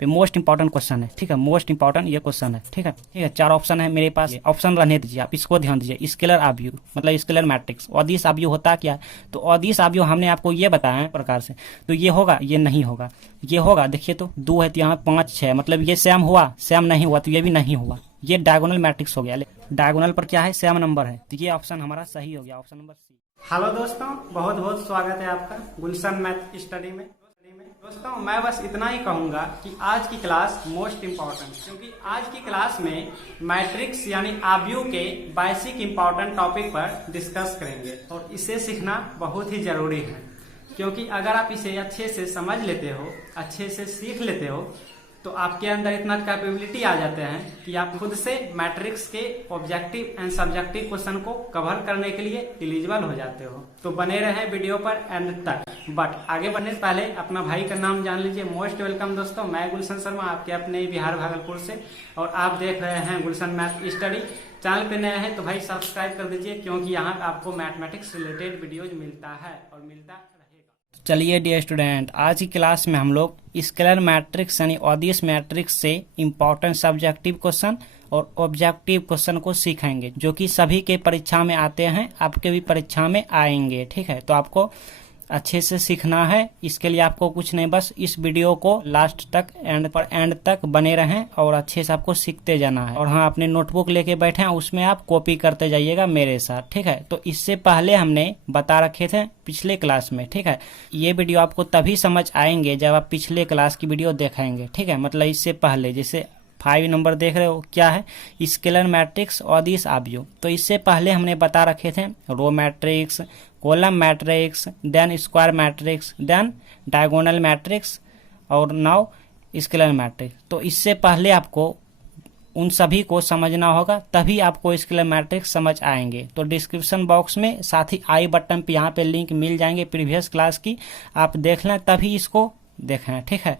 पे most important question है, ठीक है, मोस्ट इंपॉर्टेंट ये क्वेश्चन है, ठीक है। ठीक है, 4 ऑप्शन है मेरे पास, ऑप्शन रहने दीजिए, आप इसको ध्यान दीजिए। स्केलर आव्यूह मतलब स्केलर मैट्रिक्स, अदिश आव्यूह होता क्या है? तो अदिश आव्यूह हमने आपको ये बताया है प्रकार से, तो ये होगा, ये नहीं होगा, ये होगा। देखिए तो 2 है तो यहाँ 5 6, मतलब ये सेम हुआ, सेम नहीं हुआ तो ये भी नहीं हुआ, ये डायगोनल मैट्रिक्स हो गया। डायगोनल पर क्या है? सेम नंबर है, तो ये ऑप्शन हमारा सही हो गया, ऑप्शन नंबर सी। हेलो दोस्तों, बहुत बहुत स्वागत है आपका गुलशन मैथ स्टडी में। दोस्तों मैं बस इतना ही कहूँगा कि आज की क्लास मोस्ट इम्पॉर्टेंट, क्योंकि आज की क्लास में मैट्रिक्स यानी आव्यूह के बेसिक इम्पॉर्टेंट टॉपिक पर डिस्कस करेंगे और इसे सीखना बहुत ही जरूरी है, क्योंकि अगर आप इसे अच्छे से समझ लेते हो, अच्छे से सीख लेते हो, तो आपके अंदर इतना कैपेबिलिटी आ जाते हैं कि आप खुद से मैट्रिक्स के ऑब्जेक्टिव एंड सब्जेक्टिव क्वेश्चन को कवर करने के लिए एलिजिबल हो जाते हो। तो बने रहे वीडियो पर एंड तक। बट आगे बढ़ने से पहले अपना भाई का नाम जान लीजिए। मोस्ट वेलकम दोस्तों, मैं गुलशन शर्मा, आपके अपने बिहार भागलपुर से, और आप देख रहे हैं गुलशन मैथ स्टडी। चैनल पे नए हैं तो भाई सब्सक्राइब कर दीजिए, क्योंकि यहाँ आपको मैथमेटिक्स रिलेटेड वीडियोज मिलता है और मिलता रहेगा। चलिए डियर स्टूडेंट, आज की क्लास में हम लोग स्केलर मैट्रिक्स यानी अदिश मैट्रिक्स से इम्पॉर्टेंट सब्जेक्टिव क्वेश्चन और ऑब्जेक्टिव क्वेश्चन को सीखेंगे, जो कि सभी के परीक्षा में आते हैं, आपके भी परीक्षा में आएंगे। ठीक है, तो आपको अच्छे से सीखना है। इसके लिए आपको कुछ नहीं, बस इस वीडियो को लास्ट तक एंड तक बने रहें और अच्छे से आपको सीखते जाना है। और हाँ, अपने नोटबुक लेके बैठे हैं, उसमें आप कॉपी करते जाइएगा मेरे साथ। ठीक है, तो इससे पहले हमने बता रखे थे पिछले क्लास में। ठीक है, ये वीडियो आपको तभी समझ आएंगे जब आप पिछले क्लास की वीडियो देखेंगे। ठीक है, मतलब इससे पहले, जैसे 5 नंबर देख रहे हो, क्या है? स्केलर मैट्रिक्स अदिश आव्यूह। तो इससे पहले हमने बता रखे थे row matrix, column matrix, then square matrix, then diagonal matrix और नाउ स्केलर मैट्रिक्स। तो इससे पहले आपको उन सभी को समझना होगा, तभी आपको स्केलर मैट्रिक्स समझ आएंगे। तो डिस्क्रिप्शन बॉक्स में साथ ही आई बटन पे यहाँ पे लिंक मिल जाएंगे प्रीवियस क्लास की, आप देख लें तभी इसको देखें। ठीक है,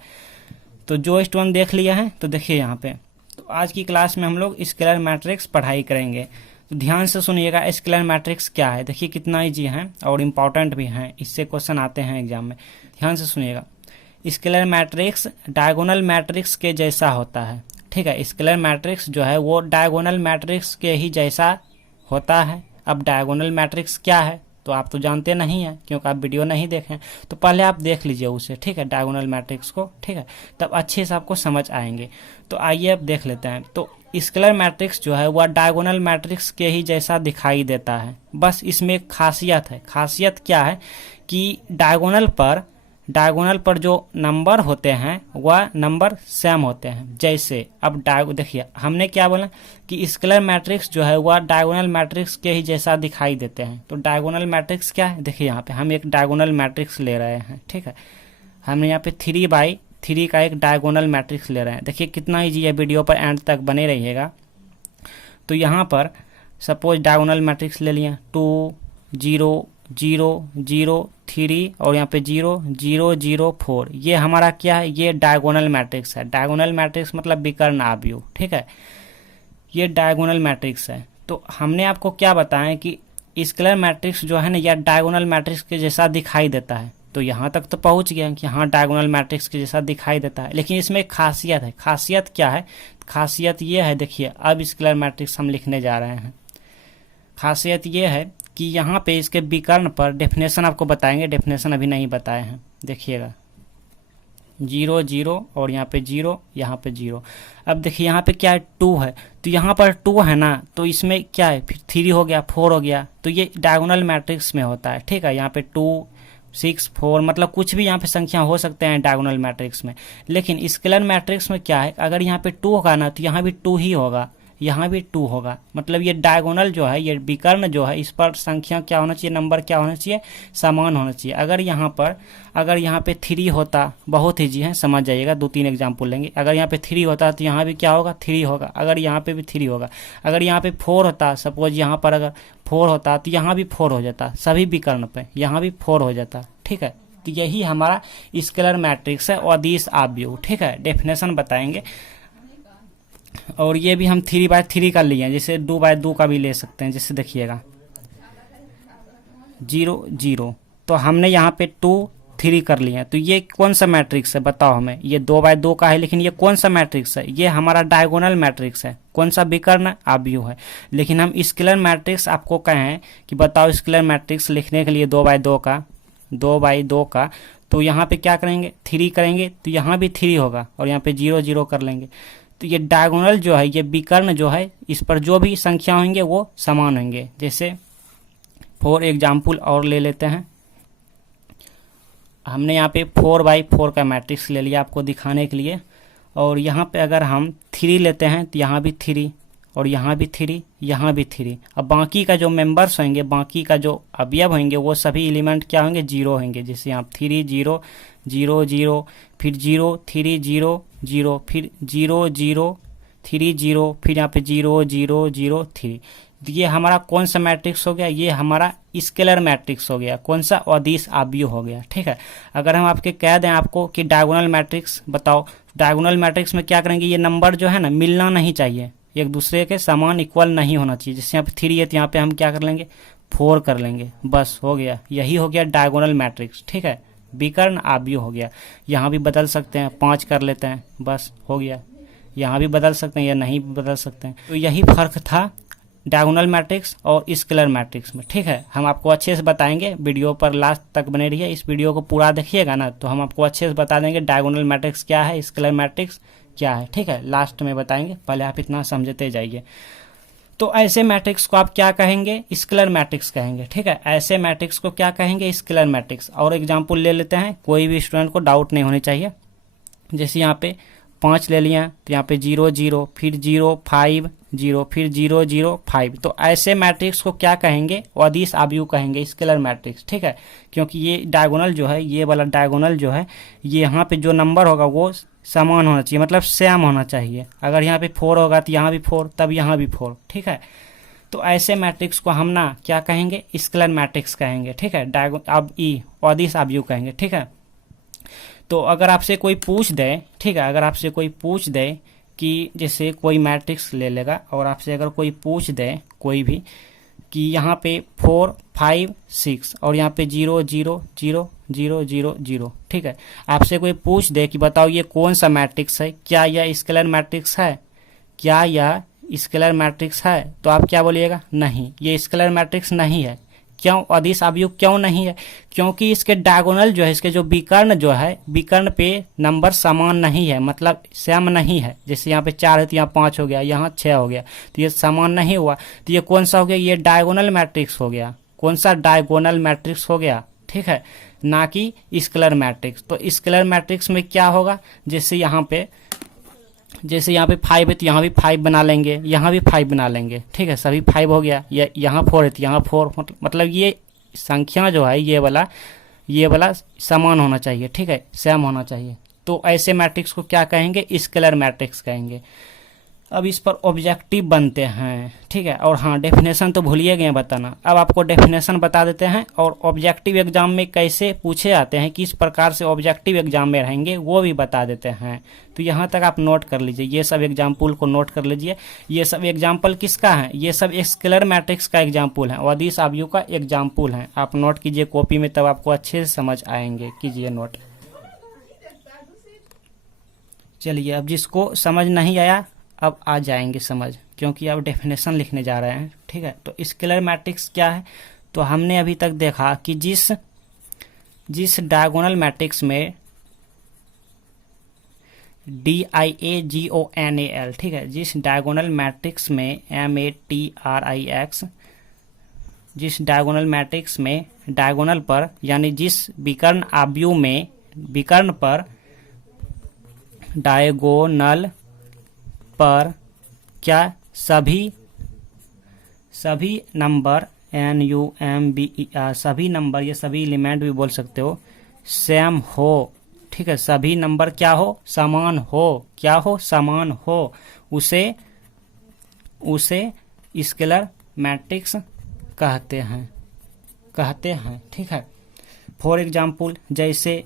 तो जो स्टूडेंट देख लिया है तो देखिए यहाँ पे, तो आज की क्लास में हम लोग स्केलर मैट्रिक्स पढ़ाई करेंगे। तो ध्यान से सुनिएगा, स्केलर मैट्रिक्स क्या है। देखिए कितना ईजी है और इम्पॉर्टेंट भी है, इससे क्वेश्चन आते हैं एग्जाम में। ध्यान से सुनिएगा, स्केलर मैट्रिक्स डायगोनल मैट्रिक्स के जैसा होता है। ठीक है, स्केलर मैट्रिक्स जो है वो डायगोनल मैट्रिक्स के ही जैसा होता है। अब डायगोनल मैट्रिक्स क्या है तो आप तो जानते नहीं हैं, क्योंकि आप वीडियो नहीं देखें, तो पहले आप देख लीजिए उसे। ठीक है, डायगोनल मैट्रिक्स को। ठीक है, तब अच्छे से आपको समझ आएंगे। तो आइए अब देख लेते हैं। तो स्केलर मैट्रिक्स जो है वह डायगोनल मैट्रिक्स के ही जैसा दिखाई देता है। बस इसमें एक खासियत है। खासियत क्या है कि डायगोनल पर जो नंबर होते हैं वह नंबर सेम होते हैं। जैसे अब देखिए हमने क्या बोला कि स्केलर मैट्रिक्स जो है वह डायगोनल मैट्रिक्स के ही जैसा दिखाई देते हैं। तो डायगोनल मैट्रिक्स क्या है? देखिए यहाँ पे हम एक डायगोनल मैट्रिक्स ले रहे हैं। ठीक है, हमने यहाँ पे 3/3 का एक डायगोनल मैट्रिक्स ले रहे हैं। देखिए कितना ईजी है, वीडियो पर एंड तक बने रहिएगा। तो यहाँ पर सपोज डायगोनल मैट्रिक्स ले लिया, 2 0 0 0 3 और यहाँ पे 0 0 0 4। ये हमारा क्या है? ये डायगोनल मैट्रिक्स है। डायगोनल मैट्रिक्स मतलब विकर्ण आव्यूह। ठीक है, ये डायगोनल मैट्रिक्स है। तो हमने आपको क्या बताया कि स्केलर मैट्रिक्स जो है ना, यह डायगोनल मैट्रिक्स के जैसा दिखाई देता है। तो यहाँ तक तो पहुँच गया कि हाँ डायगोनल मैट्रिक्स के जैसा दिखाई देता है, लेकिन इसमें एक खासियत है। खासियत क्या है? खासियत ये है, देखिए अब स्केलर मैट्रिक्स हम लिखने जा रहे हैं। खासियत ये है कि यहाँ पे इसके विकर्ण पर डेफिनेशन आपको बताएंगे, डेफिनेशन अभी नहीं बताए हैं। देखिएगा 0 0 और यहाँ पे 0, यहाँ पे 0। अब देखिए यहाँ पे क्या है? 2 है, तो यहाँ पर 2 है ना, तो इसमें क्या है? फिर 3 हो गया, 4 हो गया। तो ये डायगोनल मैट्रिक्स में होता है। ठीक है, यहाँ पे 2 6 4 मतलब कुछ भी यहाँ पे संख्या हो सकते हैं डायगोनल मैट्रिक्स में। लेकिन स्केलर मैट्रिक्स में क्या है? अगर यहाँ पे 2 होगा ना, तो यहाँ भी 2 ही होगा, यहाँ भी 2 होगा। मतलब ये डायगोनल जो है, ये विकर्ण जो है, इस पर संख्या क्या होना चाहिए? नंबर क्या होना चाहिए? समान होना चाहिए। अगर यहाँ पे 3 होता, बहुत ईजी है, समझ जाइएगा, 2-3 एग्जाम्पल लेंगे। अगर यहाँ पे 3 होता तो यहाँ भी क्या होगा? 3 होगा। अगर यहाँ पे भी 3 होगा। अगर यहाँ पे 4 होता, सपोज यहाँ पर अगर 4 होता तो यहाँ भी 4 हो जाता, सभी विकर्ण पे यहाँ भी 4 हो जाता। ठीक है, तो यही हमारा स्केलर मैट्रिक्स है अदिश आव्यूह। ठीक है, डेफिनेशन बताएंगे। और ये भी हम 3/3 का लिए हैं, जैसे 2/2 का भी ले सकते हैं। जैसे देखिएगा 0 0, तो हमने यहाँ पे 2 3 कर लिए हैं। तो ये कौन सा मैट्रिक्स है बताओ हमें, ये 2/2 का है, लेकिन ये कौन सा मैट्रिक्स है, ये हमारा डायगोनल मैट्रिक्स है। कौन सा, विकर्ण आव्यूह है। लेकिन हम स्केलर मैट्रिक्स आपको कहें कि बताओ स्केलर मैट्रिक्स लिखने के लिए 2/2 का, तो यहाँ पे क्या करेंगे, 3 करेंगे, तो यहाँ भी 3 होगा और यहाँ पे 0 0 कर लेंगे। तो ये डायगोनल जो है, ये विकर्ण जो है, इस पर जो भी संख्या होंगे वो समान होंगे। जैसे 4 एग्जाम्पल और ले लेते हैं। हमने यहाँ पे 4/4 का मैट्रिक्स ले लिया आपको दिखाने के लिए, और यहाँ पे अगर हम 3 लेते हैं तो यहाँ भी 3 और यहाँ भी 3, यहाँ भी 3। अब बाकी का जो मेंबर्स होंगे, बाकी का जो अवयव होंगे, वो सभी एलिमेंट क्या होंगे, 0 होंगे। जैसे यहाँ 3 0 0 0, फिर 0 3 0 0, फिर 0 0 3 0, फिर यहाँ पे 0 0 0 3। ये हमारा कौन सा मैट्रिक्स हो गया, ये हमारा स्केलर मैट्रिक्स हो गया। कौन सा, अदिश आव्यूह हो गया। ठीक है, अगर हम आपके कह दें आपको कि डायगोनल मैट्रिक्स बताओ, डायगोनल मैट्रिक्स में क्या करेंगे, ये नंबर जो है ना मिलना नहीं चाहिए, एक दूसरे के समान इक्वल नहीं होना चाहिए। जैसे यहाँ पे 3 है तो यहाँ पे हम क्या कर लेंगे, 4 कर लेंगे, बस हो गया। यही हो गया डायगोनल मैट्रिक्स। ठीक है, विकर्ण आव्यूह हो गया। यहाँ भी बदल सकते हैं, 5 कर लेते हैं, बस हो गया। यहाँ भी बदल सकते हैं या नहीं बदल सकते हैं। तो यही फर्क था डायगोनल मैट्रिक्स और स्केलर मैट्रिक्स में। ठीक है, हम आपको अच्छे से बताएंगे, वीडियो पर लास्ट तक बने रहिए। इस वीडियो को पूरा देखिएगा ना, तो हम आपको अच्छे से बता देंगे डायगोनल मैट्रिक्स क्या है, स्केलर मैट्रिक्स क्या है। ठीक है, लास्ट में बताएंगे, पहले आप इतना समझते जाइए। तो ऐसे मैट्रिक्स को आप क्या कहेंगे, स्केलर मैट्रिक्स कहेंगे। ठीक है, ऐसे मैट्रिक्स को क्या कहेंगे, स्केलर मैट्रिक्स। और एग्जाम्पल ले लेते हैं, कोई भी स्टूडेंट को डाउट नहीं होनी चाहिए। जैसे यहाँ पे 5 ले लिया, तो यहाँ पे 0 0, फिर 0 5 0, फिर 0 0 5। तो ऐसे मैट्रिक्स को क्या कहेंगे, अदिश आव्यूह कहेंगे, स्केलर मैट्रिक्स। ठीक है, क्योंकि ये डायगोनल जो है, ये वाला डायगोनल जो है, ये यहाँ पे जो नंबर होगा वो समान होना चाहिए, मतलब सेम होना चाहिए। अगर यहाँ पे 4 होगा तो यहाँ भी 4, तब यहाँ भी 4। ठीक है, तो ऐसे मैट्रिक्स को हम ना क्या कहेंगे, स्केलर मैट्रिक्स कहेंगे। ठीक है, अदिश आव्यूह कहेंगे। ठीक है, तो अगर आपसे कोई पूछ दे, ठीक है, अगर आपसे कोई पूछ दे कि जैसे कोई मैट्रिक्स ले लेगा और आपसे अगर कोई पूछ दे कोई भी कि यहाँ पे 4 5 6 और यहाँ पे 0 0 0 0 0 0। ठीक है, आपसे कोई पूछ दे कि बताओ ये कौन सा मैट्रिक्स है, क्या यह स्केलर मैट्रिक्स है, क्या यह स्केलर मैट्रिक्स है, तो आप क्या बोलिएगा, नहीं, ये स्केलर मैट्रिक्स नहीं है। क्यों, अदिश आव्यूह क्यों नहीं है, क्योंकि इसके डायगोनल जो है, इसके जो विकर्ण जो है, विकर्ण पे नंबर समान नहीं है, मतलब सेम नहीं है। जैसे यहाँ पे 4 है तो यहाँ 5 हो गया, यहाँ 6 हो गया, तो ये समान नहीं हुआ। तो ये कौन सा हो गया, ये डायगोनल मैट्रिक्स हो गया। कौन सा, डायगोनल मैट्रिक्स हो गया। ठीक है, ना कि स्केलर मैट्रिक्स। तो स्केलर मैट्रिक्स में क्या होगा, जैसे यहाँ पे 5 है तो यहाँ भी 5 बना लेंगे, यहाँ भी 5 बना लेंगे। ठीक है, सभी 5 हो गया। यहाँ 4 है तो यहाँ 4, मतलब ये संख्या जो है, ये वाला समान होना चाहिए। ठीक है, सेम होना चाहिए। तो ऐसे मैट्रिक्स को क्या कहेंगे, स्केलर मैट्रिक्स कहेंगे। अब इस पर ऑब्जेक्टिव बनते हैं। ठीक है, और हाँ, डेफिनेशन तो भूलिए गए बताना। अब आपको डेफिनेशन बता देते हैं, और ऑब्जेक्टिव एग्जाम में कैसे पूछे जाते हैं, किस प्रकार से ऑब्जेक्टिव एग्जाम में रहेंगे, वो भी बता देते हैं। तो यहाँ तक आप नोट कर लीजिए, ये सब एग्जाम्पल को नोट कर लीजिए। ये सब एग्जाम्पल किसका है, ये सब स्केलर मैट्रिक्स का एग्जाम्पल है, अदिश आव्यूह का एग्जाम्पल है। आप नोट कीजिए कॉपी में, तब आपको अच्छे से समझ आएंगे। कीजिए नोट। चलिए, अब जिसको समझ नहीं आया अब आ जाएंगे समझ, क्योंकि अब डेफिनेशन लिखने जा रहे हैं। ठीक है, तो स्केलर मैट्रिक्स क्या है, तो हमने अभी तक देखा कि जिस डायगोनल मैट्रिक्स में DIAGONAL, ठीक है, जिस डायगोनल मैट्रिक्स में MATRIX, जिस डायगोनल मैट्रिक्स में डायगोनल पर, यानी जिस विकर्ण आव्यूह में विकर्ण पर, डायगोनल पर क्या सभी नंबर NUMBER, सभी नंबर, ये सभी एलिमेंट भी बोल सकते हो, सेम हो। ठीक है, सभी नंबर क्या हो, समान हो। क्या हो, समान हो, उसे स्केलर मैट्रिक्स कहते हैं। ठीक है, फॉर एग्जाम्पल, जैसे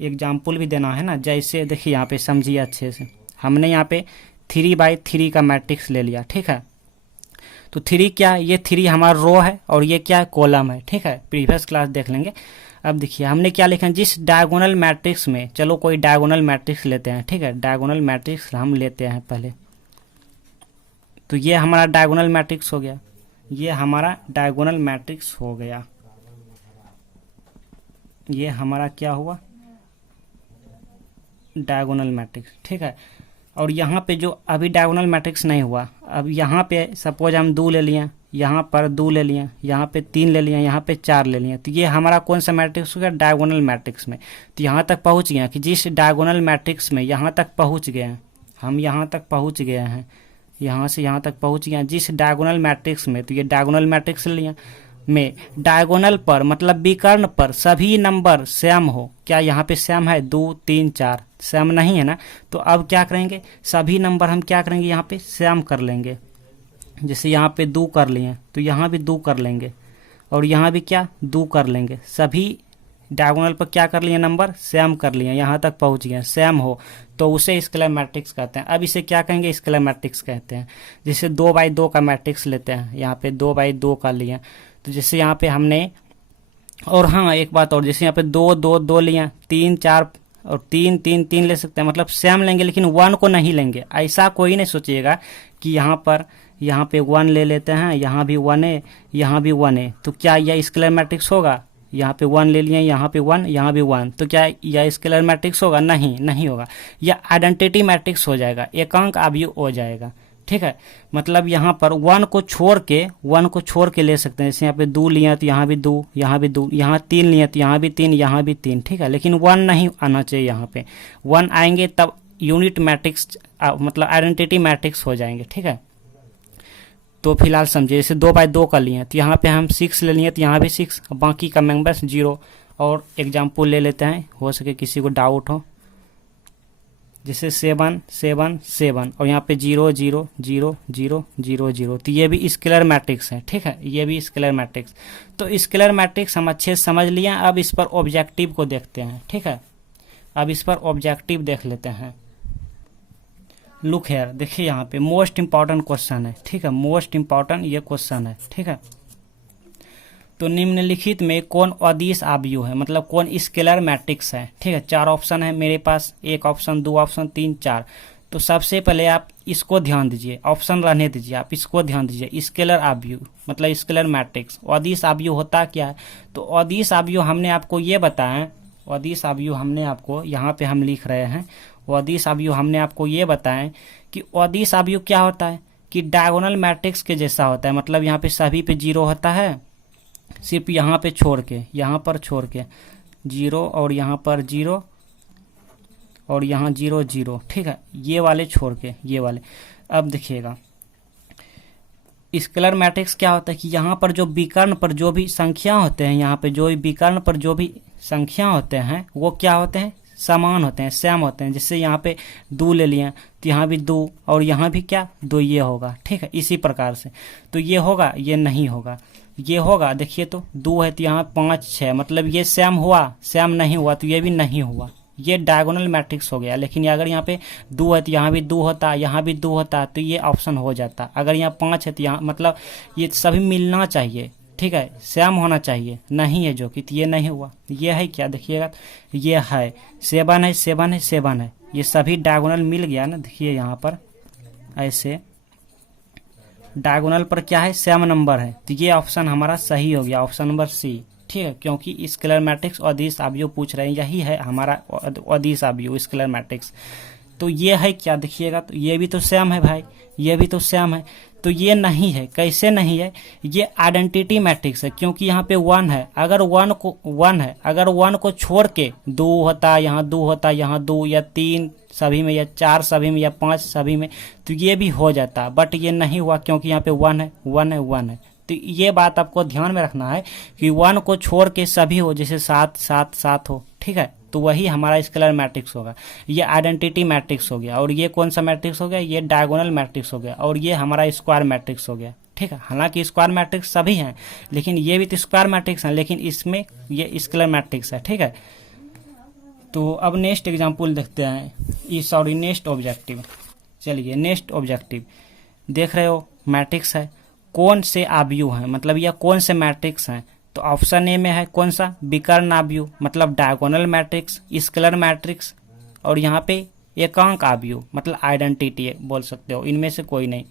एग्जाम्पल भी देना है ना, जैसे देखिए यहाँ पे समझिए अच्छे से। हमने यहाँ पे 3/3 का मैट्रिक्स ले लिया। ठीक है, तो 3 क्या है, ये 3 हमारा रो है और ये क्या है, कॉलम है। ठीक है, प्रीवियस क्लास देख लेंगे। अब देखिए हमने क्या लिखा है, जिस डायगोनल मैट्रिक्स में, चलो कोई डायगोनल मैट्रिक्स लेते हैं, ठीक है, डायगोनल मैट्रिक्स हम लेते हैं पहले। तो ये हमारा डायगोनल मैट्रिक्स हो गया, ये हमारा डायगोनल मैट्रिक्स हो गया, ये हमारा क्या हुआ, डायगोनल मैट्रिक्स, ठीक है। और यहाँ पे जो अभी डायगोनल मैट्रिक्स नहीं हुआ, अब यहाँ पे सपोज हम 2 ले लिए, यहाँ पर 2 ले लिए, यहाँ पे 3 ले लिए, यहाँ पे 4 ले लिए, तो ये हमारा कौन सा मैट्रिक्स हो गया, डायगोनल मैट्रिक्स में। तो यहाँ तक पहुँच गया कि जिस डायगोनल मैट्रिक्स में यहाँ तक पहुँच गए हैं, हम यहाँ तक पहुँच गए हैं, यहाँ से यहाँ तक पहुँच गया जिस डायगोनल मैट्रिक्स में, तो ये डायगोनल मैट्रिक्स लिया में डायगोनल पर मतलब विकर्ण पर सभी नंबर सेम हो। क्या यहाँ पे सेम है, 2 3 4 सेम नहीं है ना, तो अब क्या करेंगे, सभी नंबर हम क्या करेंगे, यहाँ पे सेम कर लेंगे। जैसे यहाँ पे 2 कर लिए तो यहाँ भी 2 कर लेंगे, और यहाँ भी क्या 2 कर लेंगे। सभी डायगोनल पर क्या कर लिए, नंबर सेम कर लिए, यहाँ तक पहुँच गए, सेम हो तो उसे स्केलर मैट्रिक्स कहते हैं। अब इसे क्या कहेंगे, स्केलर मैट्रिक्स कहते हैं। जैसे 2x2 का मैट्रिक्स लेते हैं, यहाँ पे 2x2 का लिए, तो जैसे यहाँ पे हमने, और हाँ एक बात और, जैसे यहाँ पे 2 2 2 लिया, 3 4 और 3 3 3 ले सकते हैं, मतलब सेम लेंगे लेकिन 1 को नहीं लेंगे। ऐसा कोई नहीं सोचिएगा कि यहाँ पे 1 ले लेते हैं, यहाँ भी 1 है, यहाँ भी 1 है, तो क्या यह स्केलर मैट्रिक्स होगा। यहाँ पे 1 ले लिए, यहाँ पे 1, यहाँ भी 1, तो क्या यह स्केलर मैट्रिक्स होगा, नहीं होगा। यह आइडेंटिटी मैट्रिक्स हो जाएगा, एकांक अवयव हो जाएगा, ठीक है। मतलब यहाँ पर 1 को छोड़ के ले सकते हैं। जैसे यहाँ पे 2 लिया तो यहाँ भी 2, यहाँ भी 2, यहाँ 3 लिया तो यहाँ भी 3, यहाँ भी 3, ठीक है। लेकिन 1 नहीं आना चाहिए, यहाँ पे 1 आएंगे तब यूनिट मैट्रिक्स मतलब आइडेंटिटी मैट्रिक्स हो जाएंगे, ठीक है। तो फिलहाल समझिए, जैसे 2x2 का लिए तो यहाँ पे हम 6 ले लिए तो यहाँ भी 6, बाकी का मेंबर्स 0। और एग्जाम्पल ले लेते हैं, हो सके किसी को डाउट हो, जैसे 7 7 7 और यहाँ पे 0 0 0 0 0 0, तो ये भी स्केलर मैट्रिक्स है, ठीक है, ये भी स्केलर मैट्रिक्स। तो स्केलर मैट्रिक्स हम अच्छे से समझ लिए। अब इस पर ऑब्जेक्टिव को देखते हैं, ठीक है। अब इस पर ऑब्जेक्टिव देख लेते हैं। लुक हेयर, देखिए यहाँ पे मोस्ट इंपॉर्टेंट क्वेश्चन है, ठीक है, मोस्ट इंपॉर्टेंट ये क्वेश्चन है, ठीक है। तो निम्नलिखित में कौन अदिश अवयव है, मतलब कौन स्केलर मैट्रिक्स है, ठीक है। 4 ऑप्शन है मेरे पास, 1 ऑप्शन, 2 ऑप्शन, 3 4। तो सबसे पहले आप इसको ध्यान दीजिए, ऑप्शन रहने दीजिए, आप इसको ध्यान दीजिए। स्केलर अवयव मतलब स्केलर मैट्रिक्स, अदिश अवयव होता क्या है। तो अदिश अवयव हमने आपको ये बताया, अदिश अवयव हमने आपको यहाँ पे हम लिख रहे हैं, अदिश अवयव हमने आपको ये बताएं कि अदिश अवयव क्या होता है कि डायगोनल मैट्रिक्स के जैसा होता है। मतलब यहाँ पे सभी पे 0 होता है, सिर्फ यहाँ पे छोड़ के, यहाँ पर छोड़ के 0 और यहाँ पर 0 और यहाँ 0 0, ठीक है, ये वाले छोड़ के ये वाले। अब देखिएगा स्केलर मैट्रिक्स क्या होता है कि यहाँ पर जो विकर्ण पर जो भी संख्या होते हैं, यहाँ पे जो विकर्ण पर जो भी संख्या होते हैं वो क्या होते हैं, समान होते हैं, सेम होते हैं। जैसे यहाँ पे 2 ले लिए तो यहाँ भी 2 और यहाँ भी क्या 2, ये होगा, ठीक है। इसी प्रकार से तो ये होगा, ये नहीं होगा, ये होगा। देखिए तो 2 है तो यहाँ 5 6, मतलब ये सेम हुआ, सेम नहीं हुआ तो ये भी नहीं हुआ, ये डायगोनल मैट्रिक्स हो गया। लेकिन अगर यहाँ पे 2 है तो यहाँ भी 2 होता, यहाँ भी 2 होता, तो ये ऑप्शन हो जाता। अगर यहाँ 5 है तो यहाँ मतलब ये सभी मिलना चाहिए, ठीक है, सेम होना चाहिए, नहीं है जो कि, तो ये नहीं हुआ। ये है क्या, देखिएगा ये है 7 है 7 है 7 है, ये सभी डायगोनल मिल गया ना। देखिए यहाँ पर ऐसे डायगोनल पर क्या है, सेम नंबर है, तो ये ऑप्शन हमारा सही हो गया, ऑप्शन नंबर सी, ठीक है। क्योंकि स्केलर मैट्रिक्स अदिश अवयव पूछ रहे हैं, यही है हमारा अदिश अवयव स्केलर मैट्रिक्स। तो ये है क्या, देखिएगा तो ये भी तो सेम है भाई, ये भी तो सेम है, तो ये नहीं है। कैसे नहीं है, ये आइडेंटिटी मैट्रिक्स है, क्योंकि यहाँ पे 1 है। अगर 1 को छोड़ के 2 होता, यहाँ 2 होता, यहाँ 2 या 3 सभी में, या 4 सभी में, या 5 सभी में, तो ये भी हो जाता। बट ये नहीं हुआ क्योंकि यहाँ पे 1 है, 1 है, 1 है। तो ये बात आपको ध्यान में रखना है कि 1 को छोड़ के सभी हो, जैसे 7 7 7 हो, ठीक है, तो वही हमारा स्केलर मैट्रिक्स होगा। ये आइडेंटिटी मैट्रिक्स हो गया। और ये कौन सा मैट्रिक्स हो गया, ये डायगोनल मैट्रिक्स हो गया। और ये हमारा स्क्वायर मैट्रिक्स हो गया, ठीक है। हालांकि स्क्वायर मैट्रिक्स सभी हैं, लेकिन ये भी तो स्क्वायर मैट्रिक्स हैं, लेकिन इसमें ये स्केलर मैट्रिक्स है, ठीक है। तो अब नेक्स्ट एग्जाम्पल देखते हैं, सॉरी नेक्स्ट ऑब्जेक्टिव। चलिए नेक्स्ट ऑब्जेक्टिव देख रहे हो, मैट्रिक्स है, कौन से अवयव हैं, मतलब यह कौन से मैट्रिक्स हैं, तो ऑप्शन ए में है कौन सा, विकर्ण आव्यूह मतलब डायगोनल मैट्रिक्स, स्केलर मैट्रिक्स, और यहाँ पे एकांक आव्यूह मतलब आइडेंटिटी बोल सकते हो, इनमें से कोई नहीं।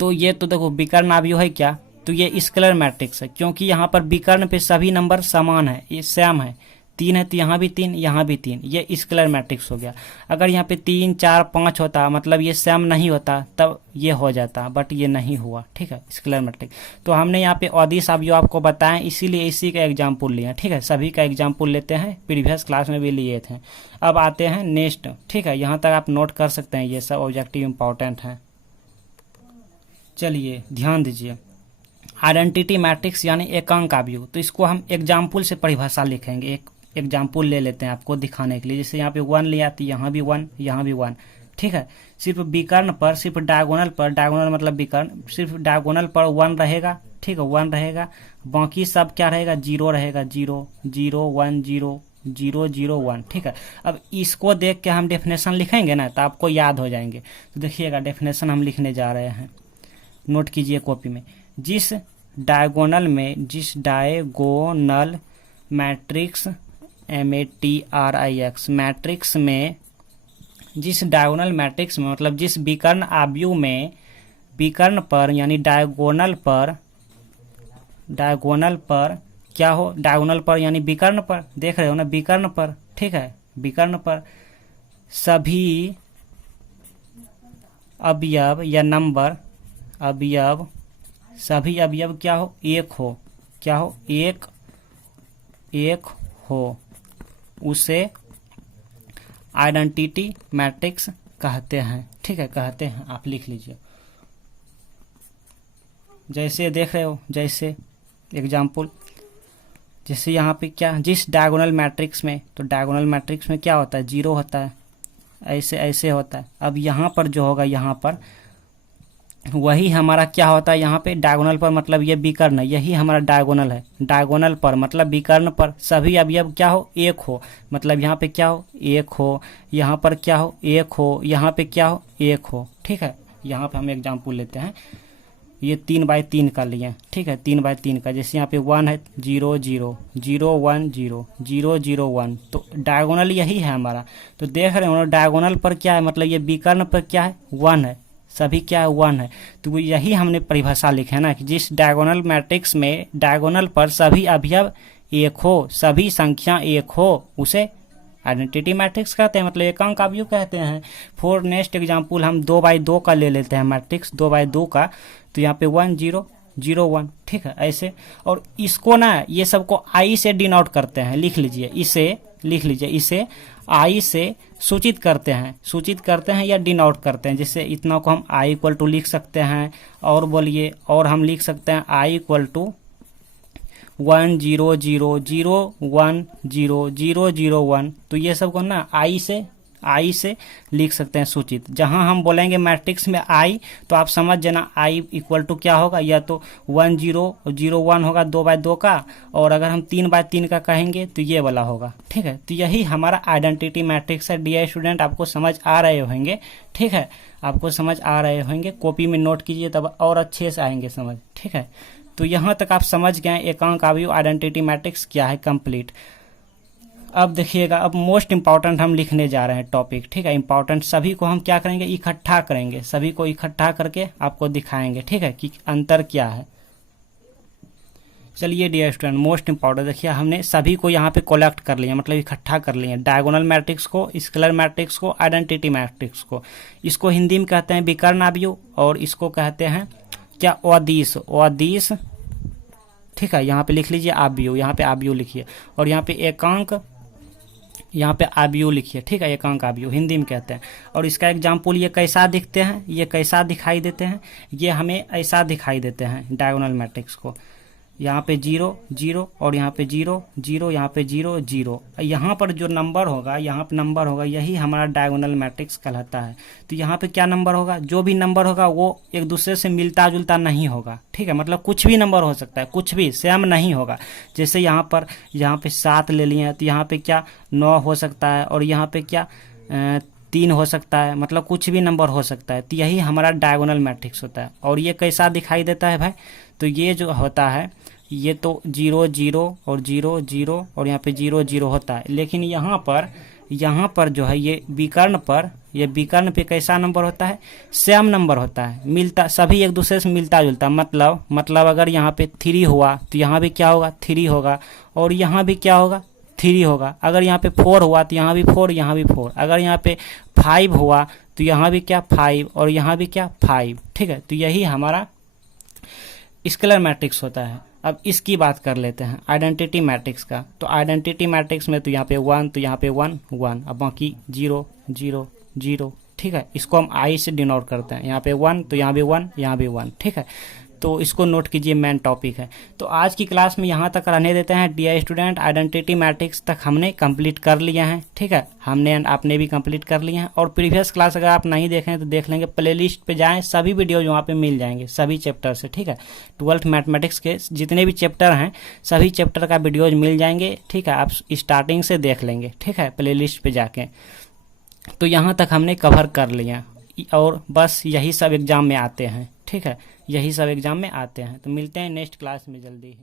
तो ये तो देखो विकर्ण आव्यूह है क्या, तो ये स्केलर मैट्रिक्स है, क्योंकि यहाँ पर विकर्ण पे सभी नंबर समान है, ये सेम है, 3 है तो यहाँ भी 3 यहाँ भी 3, ये स्केलर मैट्रिक्स हो गया। अगर यहाँ पे 3 4 5 होता मतलब ये सेम नहीं होता तब ये हो जाता, बट ये नहीं हुआ, ठीक है, स्केलर मैट्रिक्स। तो हमने यहाँ पे अदिश आव्यूह आपको बताएं, इसीलिए इसी का एग्जाम्पल लिए, ठीक है, सभी का एग्जाम्पल लेते हैं, प्रीवियस क्लास में भी लिए थे। अब आते हैं नेक्स्ट, ठीक है, यहाँ तक आप नोट कर सकते हैं, ये सब ऑब्जेक्टिव इंपॉर्टेंट है। चलिए ध्यान दीजिए, आइडेंटिटी मैट्रिक्स यानी एकांक आव्यूह, तो इसको हम एग्जाम्पल से परिभाषा लिखेंगे, एक एग्जाम्पल ले लेते हैं आपको दिखाने के लिए। जैसे यहाँ पे 1 लिया तो यहाँ भी 1 यहाँ भी 1, ठीक है। सिर्फ विकर्ण पर, सिर्फ डायगोनल पर, डायगोनल मतलब विकर्ण, सिर्फ डायगोनल पर 1 रहेगा, ठीक है, 1 रहेगा, बाकी सब क्या रहेगा, 0 रहेगा, 0 0 1 0 0 0 1, ठीक है। अब इसको देख के हम डेफिनेशन लिखेंगे ना तो आपको याद हो जाएंगे। तो देखिएगा डेफिनेशन हम लिखने जा रहे हैं, नोट कीजिए कॉपी में। जिस डायगोनल मैट्रिक्स मैट्रिक्स मैट्रिक्स में, जिस डायगोनल मैट्रिक्स में मतलब जिस विकर्ण आव्यूह में विकर्ण पर यानी डायगोनल पर क्या हो, डायगोनल पर यानी विकर्ण पर, देख रहे हो ना, विकर्ण पर, ठीक है, विकर्ण पर सभी अवयव या नंबर अवयव, सभी अवयव क्या हो, एक हो, क्या हो, एक हो, उसे आइडेंटिटी मैट्रिक्स कहते हैं, ठीक है, कहते हैं, आप लिख लीजिए। जैसे देख रहे हो, जैसे एग्जाम्पल, जैसे यहाँ पे क्या, जिस डायगोनल मैट्रिक्स में, तो डायगोनल मैट्रिक्स में क्या होता है, 0 होता है, ऐसे ऐसे होता है। अब यहाँ पर जो होगा, यहाँ पर वही हमारा क्या होता है, यहाँ पे डायगोनल पर मतलब ये विकर्ण है, यही हमारा डायगोनल है, डायगोनल पर मतलब विकर्ण पर सभी अवयव क्या हो, एक हो, मतलब यहाँ पे क्या हो, एक हो, यहाँ पर क्या हो, एक हो, यहाँ पे क्या हो, एक हो, ठीक है। यहाँ पे हम एग्जाम्पल लेते हैं, ये 3/3 का लिए, ठीक है, 3/3 का, जैसे यहाँ पे 1 है, 0 0 0 1 0 0 0 1, तो डायगोनल यही है हमारा। तो देख रहे हो डायगोनल पर क्या है, मतलब ये विकर्ण पर क्या है, 1 है, सभी क्या है, 1 है। तो यही हमने परिभाषा लिखा है ना, कि जिस डायगोनल मैट्रिक्स में डायगोनल पर सभी अवयव एक हो, सभी संख्या एक हो, उसे आइडेंटिटी मैट्रिक्स कहते हैं, मतलब एकांक आव्यूह कहते हैं। फॉर नेक्स्ट एग्जाम्पल हम 2/2 का ले लेते हैं, मैट्रिक्स 2/2 का, तो यहाँ पे 1 0 0 1, ठीक है, ऐसे। और इसको ना, ये सबको आई से डिनोट करते हैं, लिख लीजिए, इसे लिख लीजिए, इसे आई से सूचित करते हैं या डिनोट करते हैं। जैसे इतना को हम आई इक्वल टू लिख सकते हैं, और बोलिए, और हम लिख सकते हैं आई इक्वल टू 1 0 0 0 1 0 0 0 1, तो ये सब को ना आई से लिख सकते हैं सूचित। जहां हम बोलेंगे मैट्रिक्स में आई, तो आप समझ जाना आई इक्वल टू क्या होगा, या तो 1 0 0 1 होगा 2/2 का, और अगर हम 3/3 का कहेंगे तो ये वाला होगा, ठीक है। तो यही हमारा आइडेंटिटी मैट्रिक्स है। डियर स्टूडेंट, आपको समझ आ रहे होंगे, ठीक है, आपको समझ आ रहे होंगे, कॉपी में नोट कीजिए तब और अच्छे से आएंगे समझ, ठीक है। तो यहाँ तक आप समझ गए एकांक आव्यूह आइडेंटिटी मैट्रिक्स क्या है, कंप्लीट। अब देखिएगा, अब मोस्ट इंपॉर्टेंट हम लिखने जा रहे हैं टॉपिक, ठीक है, इंपॉर्टेंट सभी को हम क्या करेंगे, इकट्ठा करेंगे, सभी को इकट्ठा करके आपको दिखाएंगे, ठीक है, कि अंतर क्या है। चलिए डियर स्टूडेंट, मोस्ट इंपॉर्टेंट देखिए, हमने सभी को यहाँ पे कलेक्ट कर लिया, मतलब इकट्ठा कर लिए, डायगोनल मैट्रिक्स को, स्केलर मैट्रिक्स को, आइडेंटिटी मैट्रिक्स को। इसको हिंदी में कहते हैं विकर्ण आव्यूह, और इसको कहते हैं क्या, अदिश, ठीक है। यहाँ पे लिख लीजिए आव्यूह, यहाँ पे आव्यूह लिखिए, और यहाँ पे एकांक, यहाँ पे आव्यूह लिखिए, ठीक है, एकांक आव्यूह हिंदी में कहते हैं। और इसका एग्जाम्पल ये कैसा दिखते हैं, ये कैसा दिखाई देते हैं, ये हमें ऐसा दिखाई देते हैं डायगोनल मैट्रिक्स को, यहाँ पे 0 0 और यहाँ पे 0 0, यहाँ पे 0 0, यहाँ पर जो नंबर होगा, यहाँ पे नंबर होगा, यही हमारा डायगोनल मैट्रिक्स कहलाता है। तो यहाँ पे क्या नंबर होगा, जो भी नंबर होगा वो एक दूसरे से मिलता जुलता नहीं होगा, ठीक है, मतलब कुछ भी नंबर हो सकता है, कुछ भी सेम नहीं होगा। जैसे यहाँ पे 7 ले लिए, तो यहाँ पे क्या 9 हो सकता है, और यहाँ पे क्या 3 हो सकता है, मतलब कुछ भी नंबर हो सकता है। तो यही हमारा डायगोनल मैट्रिक्स होता है। और ये कैसा दिखाई देता है भाई, तो ये जो होता है, ये तो 0 0 और 0 0 और यहाँ पे 0 0 होता है, लेकिन यहाँ पर जो है ये विकर्ण पे कैसा नंबर होता है, सेम नंबर होता है, मिलता, सभी एक दूसरे से मिलता जुलता। मतलब अगर यहाँ पे 3 हुआ तो यहाँ भी क्या होगा, 3 होगा, और यहाँ भी क्या होगा, 3 होगा। अगर यहाँ पे 4 हुआ तो यहाँ भी 4, यहाँ भी 4। अगर यहाँ पे 5 हुआ तो यहाँ भी क्या 5 और यहाँ भी क्या 5। ठीक है, तो यही हमारा स्केलर मैट्रिक्स होता है। अब इसकी बात कर लेते हैं आइडेंटिटी मैट्रिक्स का। तो आइडेंटिटी मैट्रिक्स में तो यहाँ पे 1, तो यहाँ पे 1 1, अब बाकी 0 0 0। ठीक है, इसको हम आई से डिनोट करते हैं। यहाँ पे 1 तो यहाँ भी 1, यहाँ भी 1। ठीक है, तो इसको नोट कीजिए, मेन टॉपिक है। तो आज की क्लास में यहाँ तक रहने देते हैं। डियर स्टूडेंट, आइडेंटिटी मैट्रिक्स तक हमने कंप्लीट कर लिया है। ठीक है, हमने एंड आपने भी कंप्लीट कर लिए हैं। और प्रीवियस क्लास अगर आप नहीं देखें तो देख लेंगे, प्लेलिस्ट पे जाएं, सभी वीडियो वहाँ पे मिल जाएंगे, सभी चैप्टर से। ठीक है, 12th मैथमेटिक्स के जितने भी चैप्टर हैं सभी चैप्टर का वीडियोज मिल जाएंगे। ठीक है, आप स्टार्टिंग से देख लेंगे। ठीक है, प्लेलिस्ट पे जाके। तो यहाँ तक हमने कवर कर लिया, और बस यही सब एग्जाम में आते हैं। ठीक है, यही सब एग्जाम में आते हैं। तो मिलते हैं नेक्स्ट क्लास में जल्दी ही।